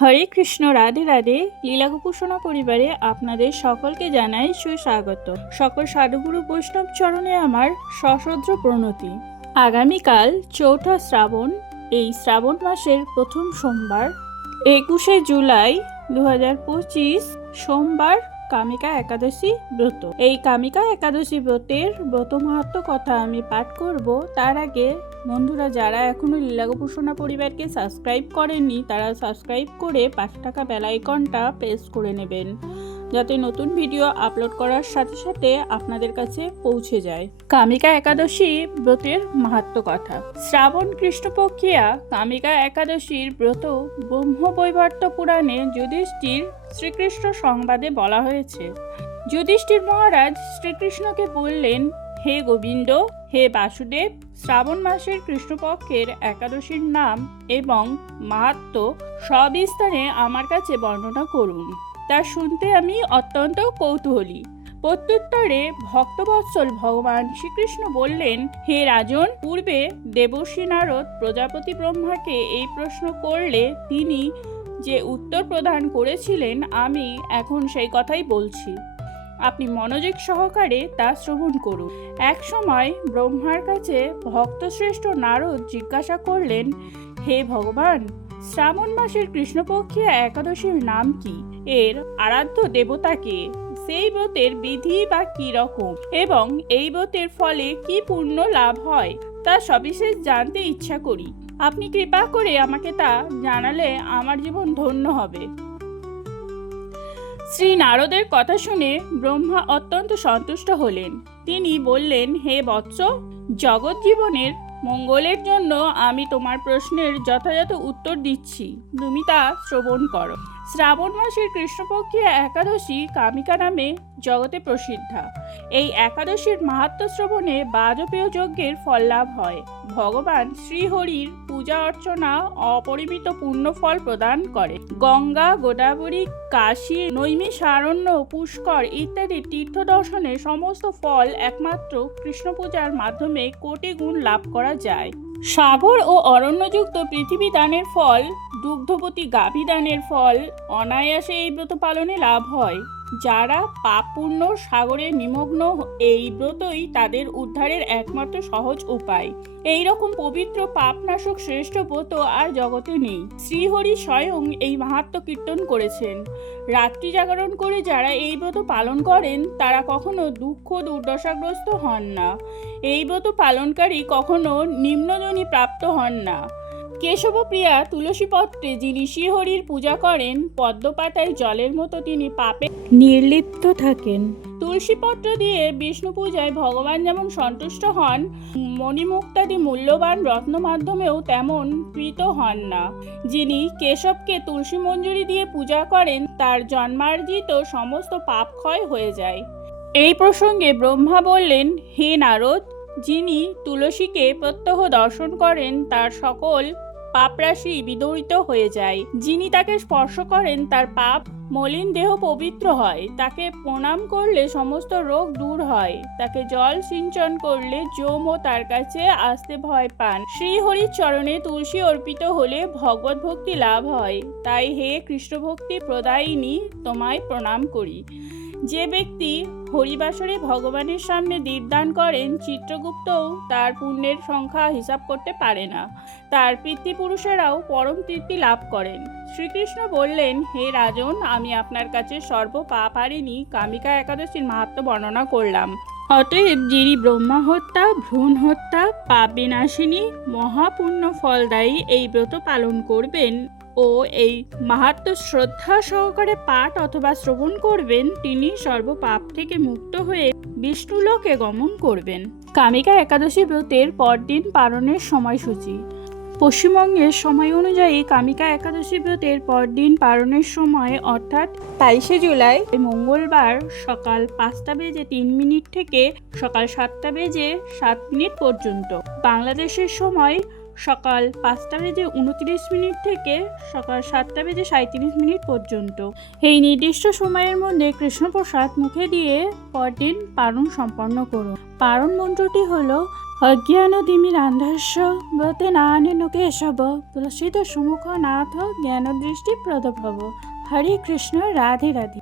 হরে কৃষ্ণ, রাধে রাধে। লীলাগোপোষণা পরিবারে আপনাদের সকলকে জানাই সুস্বাগত। সকল সাধুগুরু বৈষ্ণব চরণে আমার সশ্রদ্ধ প্রণতি। আগামীকাল 4ঠা শ্রাবণ, এই শ্রাবণ মাসের প্রথম সোমবার 21শে জুলাই 2025 সোমবার কামিকা একাদশী ব্রত। এই কামিকা একাদশী ব্রতের ব্রত মাহাত্ম্য কথা আমি পাঠ করব। তার আগে বন্ধুরা, যারা এখনো লীলাগোপোষণা পরিবারকে সাবস্ক্রাইব করেননি তারা সাবস্ক্রাইব করে পাশে থাকা বেল আইকনটা প্রেস করে নেবেন, যাতে নতুন ভিডিও আপলোড করার সাথে সাথে আপনাদের কাছে পৌঁছে যায়। কামিকা একাদশী ব্রতের মাহাত্ম্য কথা। শ্রাবণ কৃষ্ণপক্ষিয়া কামিকা একাদশীর ব্রত ব্রহ্মবৈবর্ত পুরাণে যুধিষ্ঠির শ্রীকৃষ্ণ সংবাদে বলা হয়েছে। যুধিষ্ঠির মহারাজ শ্রীকৃষ্ণকে বললেন, হে গোবিন্দ, হে বাসুদেব, শ্রাবণ মাসের কৃষ্ণপক্ষের একাদশীর নাম এবং মাহাত্ম্য সবিস্তারে আমার কাছে বর্ণনা করুন। তা শুনতে আমি অত্যন্ত কৌতূহলী। প্রত্যুত্তরে ভক্তবৎসল ভগবান শ্রীকৃষ্ণ বললেন, হে রাজন, পূর্বে দেবর্ষি নারদ প্রজাপতি ব্রহ্মাকে এই প্রশ্ন করলে তিনি যে উত্তর প্রদান করেছিলেন, আমি এখন সেই কথাই বলছি। আপনি মনোযোগ সহকারে তা শ্রবণ করুন। এক সময় ব্রহ্মার কাছে ভক্তশ্রেষ্ঠ নারদ জিজ্ঞাসা করলেন, হে ভগবান, শ্রাবণ মাসের কৃষ্ণপক্ষিয়া একাদশীর নাম কি? এর আরাধ্য দেবতা কে? সেই ব্রতের বিধি বা কি রকম এবং এই ব্রতের ফলে কি পুণ্য লাভ হয় তা সবিশেষ জানতে ইচ্ছা করি। আপনি কৃপা করে আমাকে তা জানালে আমার জীবন ধন্য হবে। শ্রী নারদের কথা শুনে ব্রহ্মা অত্যন্ত সন্তুষ্ট হলেন। তিনি বললেন, হে বৎস, জগৎ জীবনের মঙ্গলের জন্য আমি তোমার প্রশ্নের যথাযথ উত্তর দিচ্ছি, তুমি তা শ্রবণ করো। শ্রাবণ মাসের কৃষ্ণপক্ষিয়া একাদশী কামিকা নামে জগতে প্রসিদ্ধা। এই একাদশীর মাহাত্ম্য শ্রবণে বাজপেয় যজ্ঞের ফল লাভ হয়। ভগবান শ্রীহরির পূজা অর্চনা অপরিমিত পুণ্য ফল প্রদান করে। গঙ্গা, গোদাবরী, কাশী, নৈমিষারণ্য, পুষ্কর ইত্যাদি তীর্থ দর্শনের সমস্ত ফল একমাত্র কৃষ্ণ পূজার মাধ্যমে কোটি গুণ লাভ করা যায়। সাগর ও অরণ্যযুক্ত পৃথিবী দানের ফল, দুগ্ধবতী গাভী দানের ফল অনায়াসে এই ব্রত পালনে লাভ হয়। যারা পাপ পুণ্য সাগরে নিমগ্ন, এই ব্রতই তাদের উদ্ধারের একমাত্র সহজ উপায়। এই রকম পবিত্র পাপনাশক শ্রেষ্ঠ ব্রত আর জগতে নেই। শ্রীহরি স্বয়ং এই মাহাত্ম্য কীর্তন করেছেন। রাত্রি জাগরণ করে যারা এই ব্রত পালন করেন তারা কখনো দুঃখ দুর্দশাগ্রস্ত হন না। এই ব্রত পালনকারী কখনো নিম্নজনী প্রাপ্ত হন না। কেশবপ্রিয়া তুলসী পত্রে যিনি শ্রীহরির পূজা করেন, পদ্মপাতায় জলের মতো তিনি পাপে নির্লিপ্ত থাকেন। তুলসী পত্র দিয়ে বিষ্ণু পূজায় ভগবান যেমন সন্তুষ্ট হন, মণিমুক্তাদি মূল্যবান রত্ন মাধ্যমেও তেমন প্রীত হন না। যিনি কেশবকে তুলসী মঞ্জুরি দিয়ে পূজা করেন তার জন্মার্জিত সমস্ত পাপ ক্ষয় হয়ে যায়। এই প্রসঙ্গে ব্রহ্মা বললেন, হে নারদ, যিনি তুলসীকে প্রত্যহ দর্শন করেন তার সকল পাপরাশি বিদরিত হয়ে যায়। যিনি তাকে স্পর্শ করেন তার পাপ মলিন দেহ পবিত্র হয়। তাকে প্রণাম করলে সমস্ত রোগ দূর হয়। তাকে জল সিঞ্চন করলে যমও তার কাছে আসতে ভয় পান। শ্রীহরির চরণে তুলসী অর্পিত হলে ভগবত ভক্তি লাভ হয়। তাই হে কৃষ্ণভক্তি প্রদায়িনী, তোমায় প্রণাম করি। যে ব্যক্তি হরিবাসরে ভগবানের সামনে দীপদান করেন, চিত্রগুপ্তও তার পুণ্যের সংখ্যা হিসাব করতে পারে না। তার পিতৃপুরুষেরাও পরম তৃপ্তি লাভ করেন। শ্রীকৃষ্ণ বললেন, হে রাজন, আমি আপনার কাছে সর্ব পাপহারিণী কামিকা একাদশীর মাহাত্ম্য বর্ণনা করলাম। অতএব যিনি ব্রহ্মা হত্যা, ভ্রূণ হত্যা, পাপ বিনাশিনী, মহাপুণ্য ফলদায়ী এই ব্রত পালন করবেন ও এই মাহাত্ম্য শ্রদ্ধা সহকারে পাঠ অথবা শ্রবণ করবেন, তিনি সর্বপাপ থেকে মুক্ত হয়ে বিষ্ণুলোকে গমন করবেন। কামিকা একাদশী ব্রতের পরদিন পালনের সময়সূচি। পশ্চিমবঙ্গের সময় অনুযায়ী কামিকা একাদশী ব্রতের পরদিন পালনের সময় অর্থাৎ 22শে জুলাই মঙ্গলবার সকাল 5:03 থেকে সকাল 7:07 পর্যন্ত। বাংলাদেশের সময় সকাল 5:29 থেকে সকাল 7:37 পর্যন্ত। এই নির্দিষ্ট সময়ের মধ্যে কৃষ্ণপ্রসাদ মুখে দিয়ে পরদিন পারণ সম্পন্ন করুন। পারণ মন্ত্রটি হলো অজ্ঞানতিমিরান্ধস্য ব্রতেনানেন কেশব প্রসিদ্ধ সুমুখ নাথ জ্ঞানদৃষ্টি প্রদভব। হরে কৃষ্ণ, রাধে রাধে।